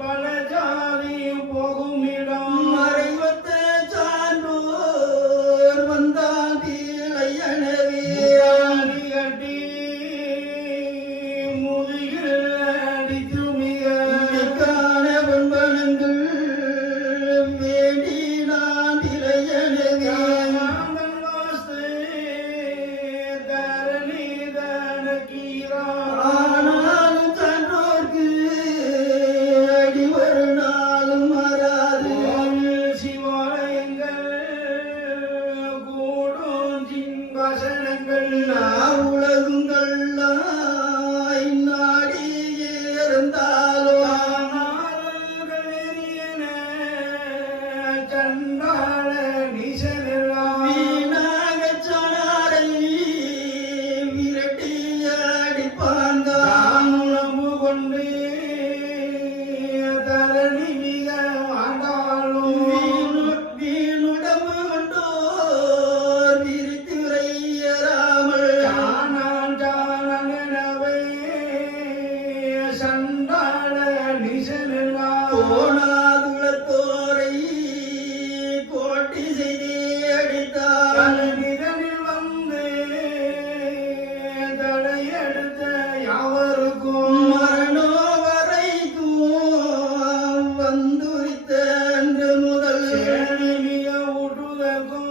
பலஜாதி மாதுளத்தோரை கோட்டி செய்து அடித்தார். இதனில் வந்து தடையெடுத்த யாவருக்கும் மரணோ வரைக்கும் வந்துரித்த அன்று முதல் சேனமிய ஊற்றுதற்கும்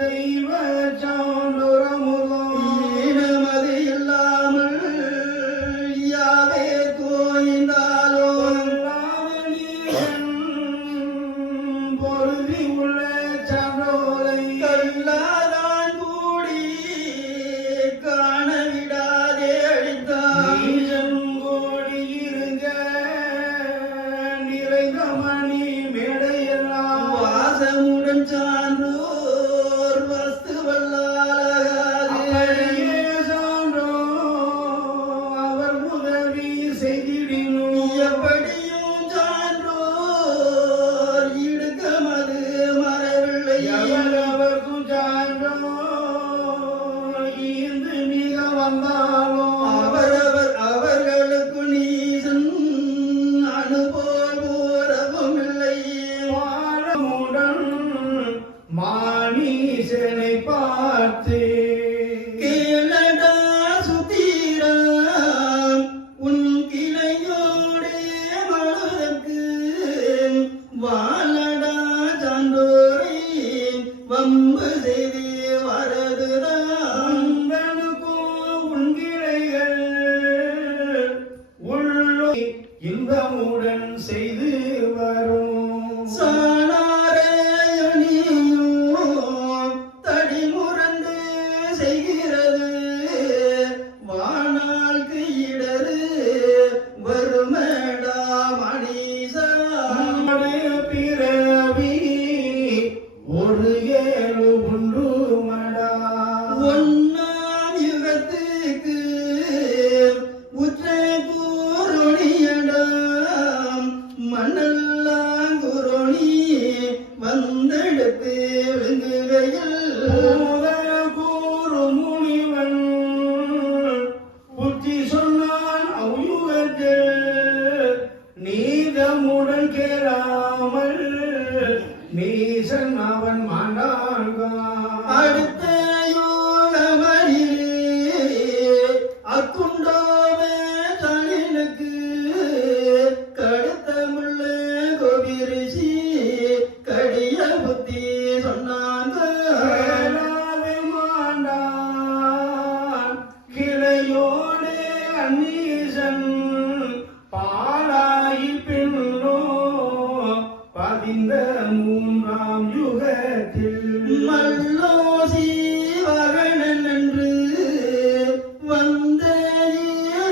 தெய்வ சான்றுரமுதம் ஈனமது இல்லாமல் யாவே கோய்ந்தாலோ பொருதி உள்ள சான்றோரை கல்லாதான் கூடி காண விடாதே அடித்தார். கோடி இருங்க நிறைந்த மணி மேடையெல்லாம் வாசமுடன் சான்றோர் வஸ்துவல்லாகாது. அப்படியே சான்றோர் அவர் உதவி செய்திடினும் எப்படியும் சான்றோர் இடுக்கமது மறவில்லை. எவரவர்க்கும் சான்றோர் ஈந்து மிக வந்தாலும் அவர்களுக்கு நீசன் அனுபோல் உறவும் இல்லை. வாழமுடன் மானீசனை பார்த்து கேளடா சுத்திரம் உன் கிளையோடே மலருக்கு வாழடா சான்றோரை வம்பு செய்து வரதுதான். உன்கிளைகள் உள்ளோ இன்பமுடன் செய்து வரும் சாணாரையணியும் தடிமுரண்டு செய்கிறது வானாൾക്ക് இடரு வருமடா மணிசா. பிறவி ஒரு ஏழு உண்டுமடா ஒன்னாம் யுகத்துக்கு உற்ற கூரொணியடாம் மண்ணல்லாங்குரொணி வந்தெடுத்து விழுங்குகையில் கூறு முனிவன் புத்தி சொன்னான் அவ்யுகத்தில் நீதமுடன் கேளாமல் நீசன் அவன் மாண்டான்கான் அடுத்த யோகமயிலே அக்குண்டோமே தனினுக்கு கடுத்த முள்ள கோபிரிசி கடிய புத்தி சொன்னாங்க. மாண்டான் கிளையோடு அன்னீசன் பாலாயி பின்னோ பதிந்த மூன்றாம் யுகத்தில் மல்லோசி வகனன் என்று வந்த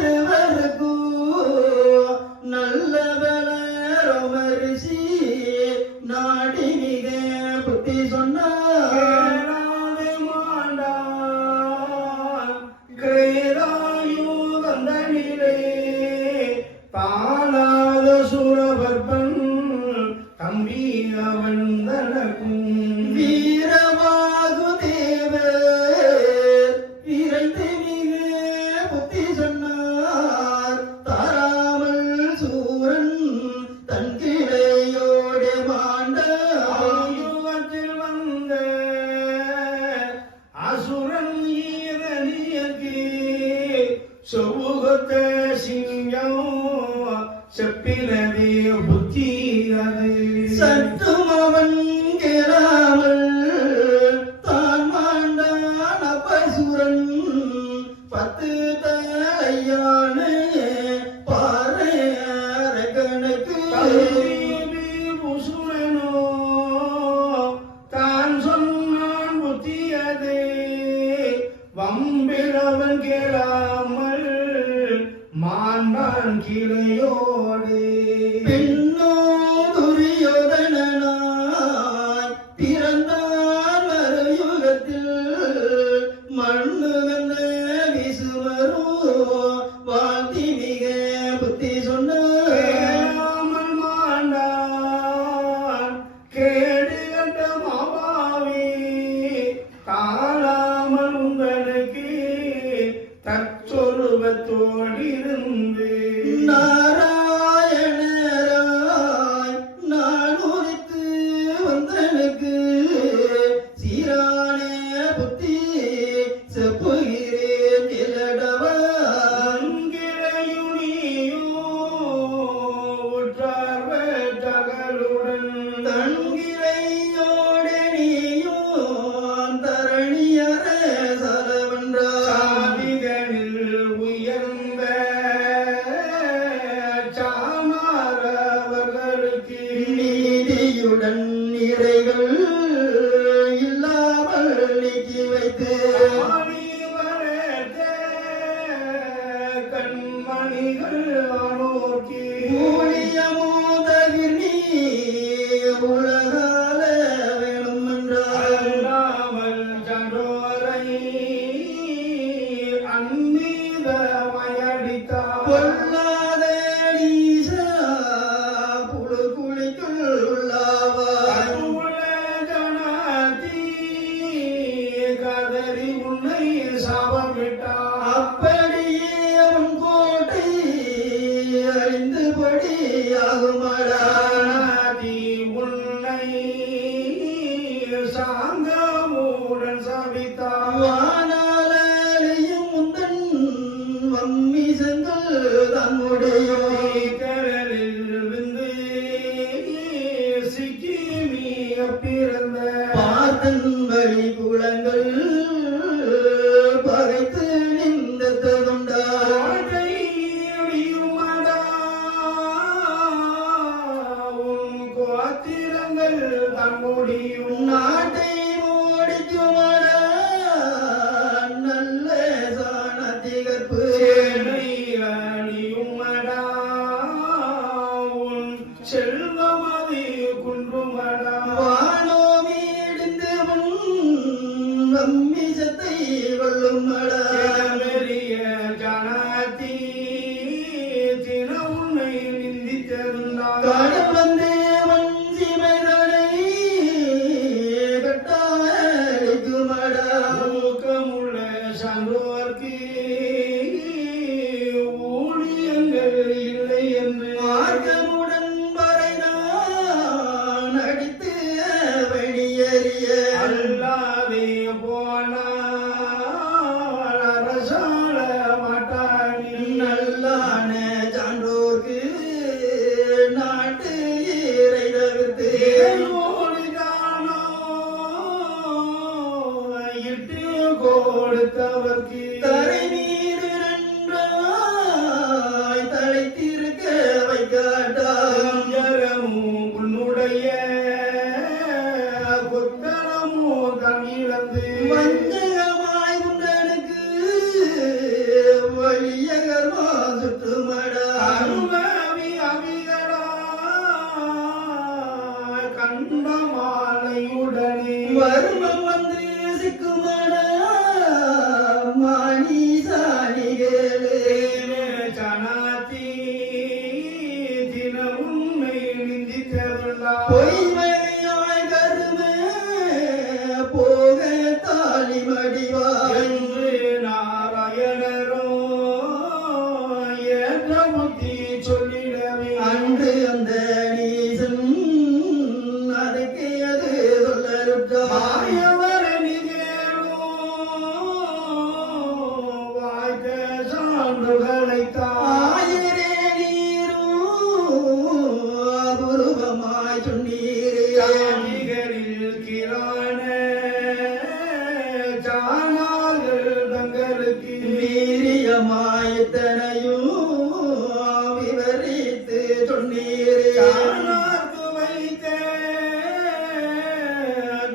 இருவருக்கும் நல்லவள ரோமரிசி நாடி மிக புத்தி சொன்னார். மாண்டான் கிரேதாயுகந்தனிலே தாளாத சுரபர்பன் தம்பி அவன் தனக்கும் வீரவாகு தேவர் விரைந்து மிக புத்தி சொன்னார். தாராமல் சூரன் தன் கிளையோடு மாண்டான். யுகத்தில் வந்த அசுரன் ஈரனியக்கு சொவுகத்த சிங்கம் செப்பினதே புத்தி அது சற்றும் அவன் கேளாமல் தான் மாண்டான் அப்பசூரன் 10 தலையான பாறையற கணக்கு. புசுரனோ தான் சொன்னான் புத்தியதே வம்பிலவன் கேளாமல் மாண்டான் கிளையோடு பின்னோ துரியோதனனாய் பிறந்தான் மறுயுகத்தில் மண்ணு வந்த விசுவரும் வாழ்த்தி மிக புத்தி சொன்னார். மாண்டான் உடன் இறைகள் இல்லாமல் நீக்கி வைத்து ஆவி வளர்த்த கண்மணிகள் நோக்கி ஊழியமோதகிர் நீ உலகால வேணும் என்றால் அல்லாமல் சான்றோரை அந்நீதமயடித்தார் பொல்லாத ஈசா புழுக்குழிக்குள் உள்ளாவார் கருவுள்ள ஜனதி கதறி உன்னை சாபமிட்டார் அப்படியே உன் கோட்டை அழிந்து பொடியாகுமடா ஜனதி உன்னை சாங்கமுடன் சபித்தார் வானாலையும் முந்தன் வம்மிசங்கள் தம்முடையும் கடலில் விந்து சிக்கி மீக பிறந்த பார்த்தன் வழி குளங்கள் பகைத்து நின்றதுண்டா கோட்டை இடியுமடா உன் கோத்திரங்கள் தம்முடியும் நாட்டை ஓடிக்குமடா நல்ல சாணத்திகற்பு சேனை அணியுமடா உன் செல்வமதி குன்றுமடா வானோமீடிந்து வம்மிசத்தை கொள்ளுமடா பெரிய ஜனதி தின உன்னை நிந்தித்திருந்தார் கடவந்தே வஞ்சிமைதனை கட்டாயளிக்குமடா ஊக்கமுள்ள சான்றோர்க்கு ஊழியங்கள் இல்லை என்று மார்க்கமுடன் வரைதான் அடித்து வெளியேறிய அல்லாதே போனால் அரசாள மாட்டானி நல்லான சான்றோர்க்கு நாட்டு ஈரை தவிர்த்து ஓடிதானோ இட்டு கொடுத்தவர்க்கு தரை மீது நன்றாய் தலைத்திருக்க வைக்காட்டாம் ஜரமும் உன்னுடைய புத்தனமும் தமிழந்து வஞ்சகமாய் உண்டனுக்கு வழியகர்மா சுற்றுமடா அருமவி அவிகளா கண்டமாலையுடனே வருமம் வந்து சிக்குமடா மாணிசாணிகளே ஜனதி தின உண்மை நிந்தித்தருளார் பொய்மையாய் கருமே போக தாலி மடிவாய் என்று நாராயணரோ ஏற்ற புத்தி சொல்லிடவே அன்று அந்த நீசன் அதுக்கு அது சொல்லருட்டாய் மாயவர் நிகழோ வாய்க்க சான்றுகளைத்தான் ஆயிரே நீரும் அபூர்வமாய் சொன்னீரே சாமிகளில் கிரான ஜானார்கள் தங்களுக்கு வீரியமாயத்தனையும் விவரித்து சொன்னீரே ஜானார்க்கு வைத்த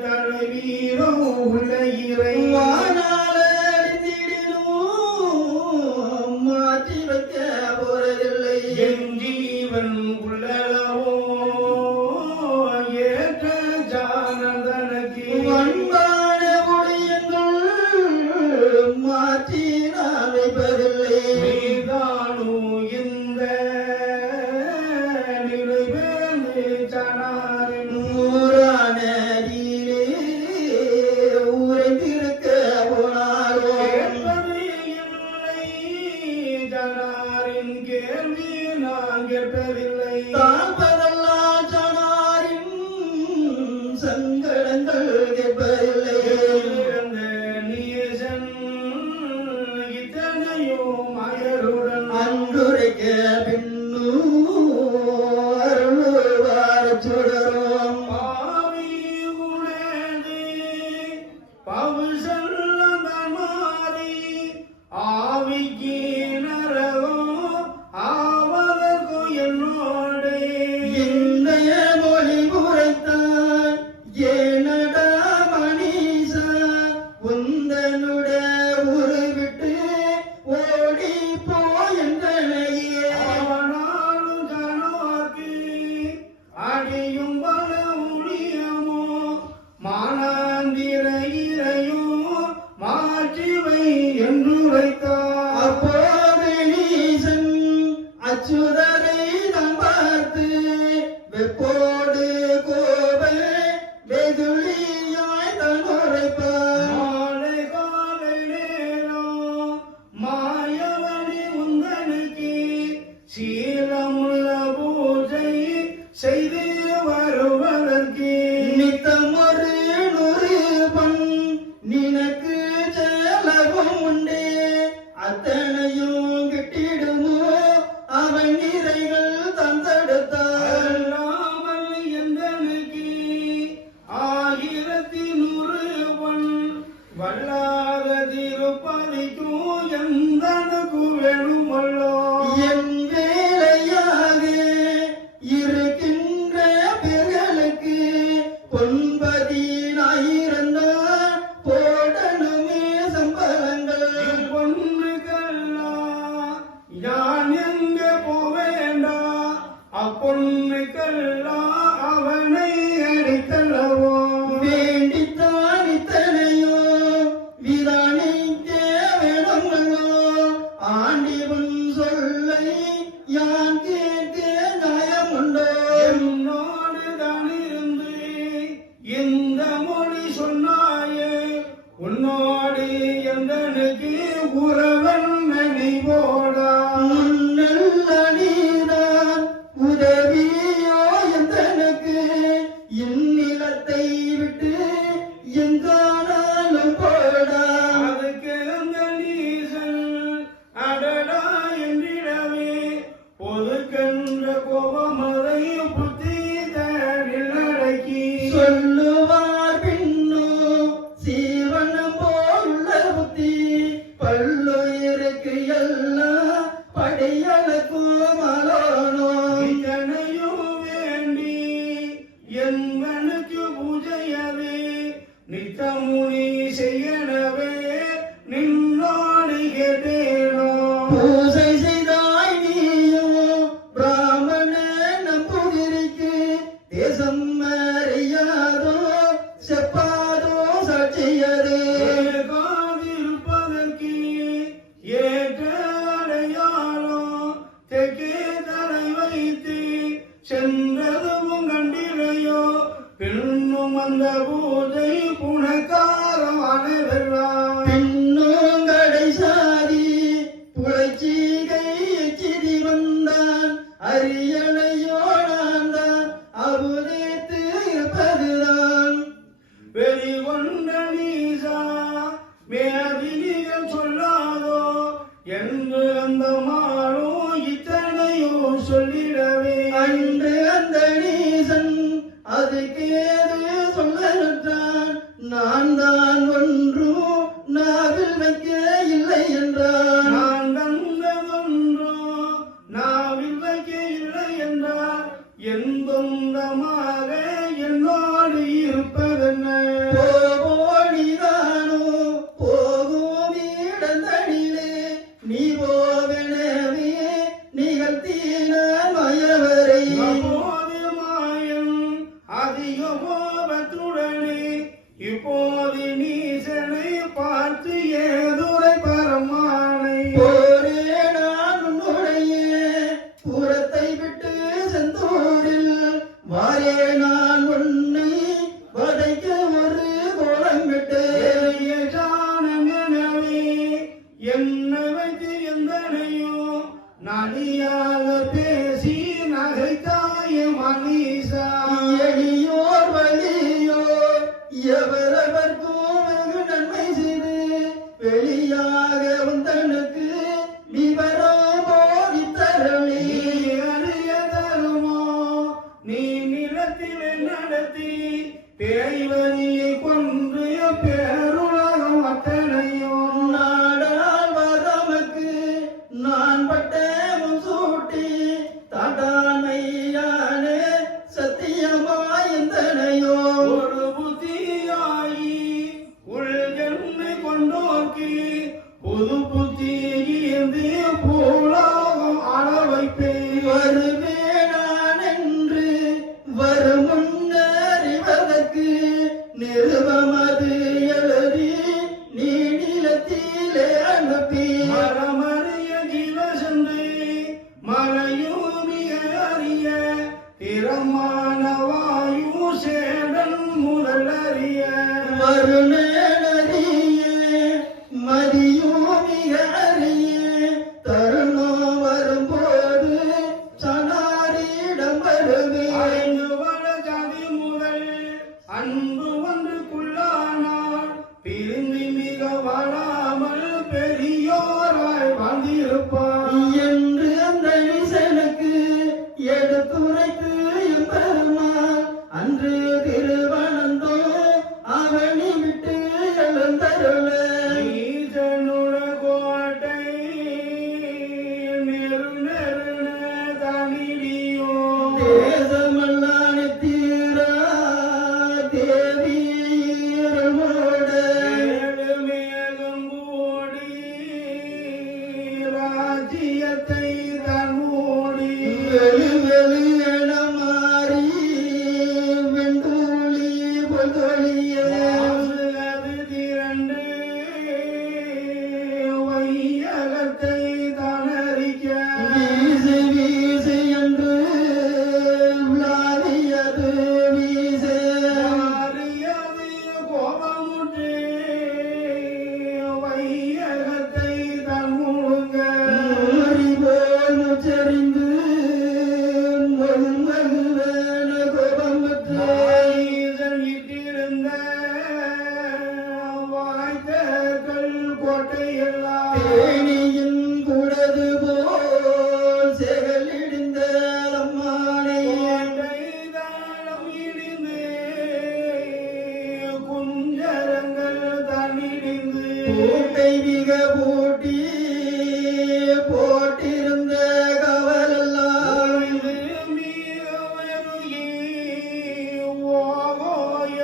தலைவீரோ உள்ள இறை வானால அழிந்திடினும் மாற்றி வைக்க போறதில்லை என் ஜீவன் உள்ளளவோ ஏற்ற ஜானந்தனக்கு வன்பான ஒளியங்கள் மாற்றி நான் வைப்பதில்லை நீதானோ இந்த நிறைவேந்து ஜனாரின் ஊரானதிலே உரைந்திருக்க போனாரோ கேட்பது இல்லை ஜனாரின் கேள்வி நான் கேட்பதில்லை தாழ்வதெல்லாம் ஜனாரின் சங்கடங்கள் கேட்பதில்லை இறந்த நீசன் இத்தனையும் அயருடன் அன்றுரைக்க பின்னும் அருள்வார சுடரும் மாறியும் பல ஊழியமோ மானாந்திர இறையும் மாற்றிவை என்று வைத்தார். அப்போது நீசன் அச்சுதரை தான் பார்த்து வெப்போடு கோப வெகுளியாய் தான் உரைப்பார். மாலை காலை நேரம் மாயவனி உந்தனுக்கு சீலமுள்ள பூஜை செய்து வருவதற்கு நித்தம் ஒரு 100 பொன் நினக்கு செலவும் உண்டே. அத்தனையும் கிட்டிடுமோ அவன் நிறைகள் தந்தெடுத்தார். அல்லாமல் எந்தனுக்கு 1100 பொன் வல்லாத திருப்பதிக்கும் எந்தனுக்கு வேணுமல்லோ. என் வேலையாக இருக்கின்ற பெர்களுக்கு பொன்பதினாயிரம் தான் போடணுமே சம்பளங்கள். பொண்ணுக்கெல்லாம் யான் எங்க போவேண்டா அப்பொண்ணுக்கெல்லாம் அவனை அடித்தல்லவோ. வேண்டித்தான் இத்தனையோ விதானிக்க வேணுமல்லோ. ஆண்டிவன் சொல்லை யான் கேட்க நியாயமுண்டோ. என்னோடு தான் இருந்து இந்த மொழி சொன்னாயே உன்னோடு எந்தனுக்கு உறவன் நினைவோடா. முன்னல்ல நீதான் உதவியோ எந்தனுக்கு. இந்நிலத்தை விட்டு எங்கானாலும் போடா. அதுக்கு அந்த நீசன் அடடா என்றிடவே பொதுக்கென்ற கோபமதை புத்தி தனில் அடக்கி சொல்லுவார் பின்னோ சீவனம் போல புத்தி. பல்லுயிருக்கு எல்லாம் படியளக்கும் அலோனோ. இதனையும் வேண்டி என்பனுக்கு பூஜையது நித்தமுனி செய்யனவே நின்னோடு கேட்டேனோ. பூசை செய்தாய் நீயோ பிராமண நம்புதிரிக்கு. தேசம் அறியாதோ செப்பாதோ சாட்சியது. காதிருப்பதற்கு ஏற்ற அடையாளம் தெற்கே தலை வைத்து சென்றதும் கண்டிலையோ. பின்னும் அந்த பூஜை புனக்காரமானதெல்லாம் பின்னோங்கடை சாதி புழைச்சீகை எச்சிதி வந்தான். அரியணையோ நான் தான் அபுதேத்து இருப்பதுதான். வெறி கொண்ட நீசா மேதினிகள் சொல்லாதோ என்று அந்த மாளும் இத்தனையும் சொல்லிடவே அன்று அந்த நீசன் அதுக்கேது சொல்லற்றான். நான் தான் ஒன்றும் நாவில் வைக்க இல்லை என்றான். நான் தந்ததொன்றோ நாவில் வைக்க இல்லை என்றார். என் சொந்தமாக என்னோடு இருப்பதென்ன. போவோடிதானோ போகும் இடந்தனிலே. நீ போவெனவே நிகழ்த்தின மயவரை. அப்போது மாயன் அதிக கோபத்துடனே இப்போது நீசனை பார்த்து ஏதுரை பரமானை போரே நான் உன்னுடைய புறத்தை விட்டு செந்தூரில் வாரே நான் உன்னை வதைக்க ஒரு கோலம் விட்டு. எளிய ஜானங்கனவே என்னை வைத்து எந்தனையும் நலியாக பேசி நகைத்தாய மனிஷா. எளியோர் வழியோ எவரவர்க்கும் வெகு நன்மை செய்து வெளியாக வந்தனுக்கு விவரம் போதித்தருளி. நீ அறிய தருமோ நீ நிலத்தில் நடத்தி பேய்வரியை கொன்று பேருலகம் அத்தனையும் நாடால் வரமக்கு நான் பட்ட முன் சூட்டி தாண்டாமையானே சத்தியமாய் எந்தனையோ. ஒரு புத்தியாயி உள்கண்ணை கொண்டோக்கி புது புத்தி ஈந்து பூலோகம் ஆள வைப்பேன். வருவேனான் என்று வர யமான வாயு சேடன் முதலறிய வருணனறிய மதியும் மிக அறிய தருணம் வரும்போது சனாரிடம் வருவே ஐந்து வட ஜாதி முதல் அன்பு ஒன்று குள்ளானால் பிரிந்து மிக வாழாமல் பெரியோராய் வாழ்ந்திருப்பார் என்று அந்த ஈசனுக்கு எடுத்துரைத்து எம்பெருமான் அன்று திருவனந்தோ அவனி விட்டு எழுந்தருள ஈசனுட கோட்டை நெரு நெருன தனிடியோ தேசமல்லான தீரா தேவி இருமோட ஏழு மேகம் கூடி ராஜ்யத்தை தன்மூடி வெளு வெளு என மாறி வெண்டூழி பொதொழிய அது திரண்டு வையகத்தை தனரிக்க வீசு வீசு என்று விளாதியது வீசு மாறியது கோபமுற்று வையகத்தை தன்முழுங்க மூறி போல் முச்சரிந்து மகுமகுவன கோபமற்ற ஈசன் இட்டிருந்த வாய்த்தர்கள் கோட்டையெல்லாம் தேனியின் குடது போல் செகலிடிந்த அம்மானை கோட்டை தாளம் இடிந்து குஞ்சரங்கள் தன்னிடிந்து கோட்டை மிக போட்டி போட்டிருந்த கவலெல்லாம் இது மிக வெறுகி ஓகோ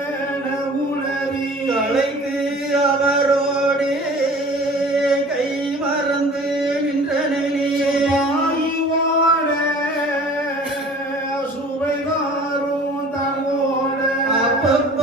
என உளறி கலைந்து அவரோடு கை மறந்து நின்றனே வாட சுவைதாரும் தங்கோட அப்ப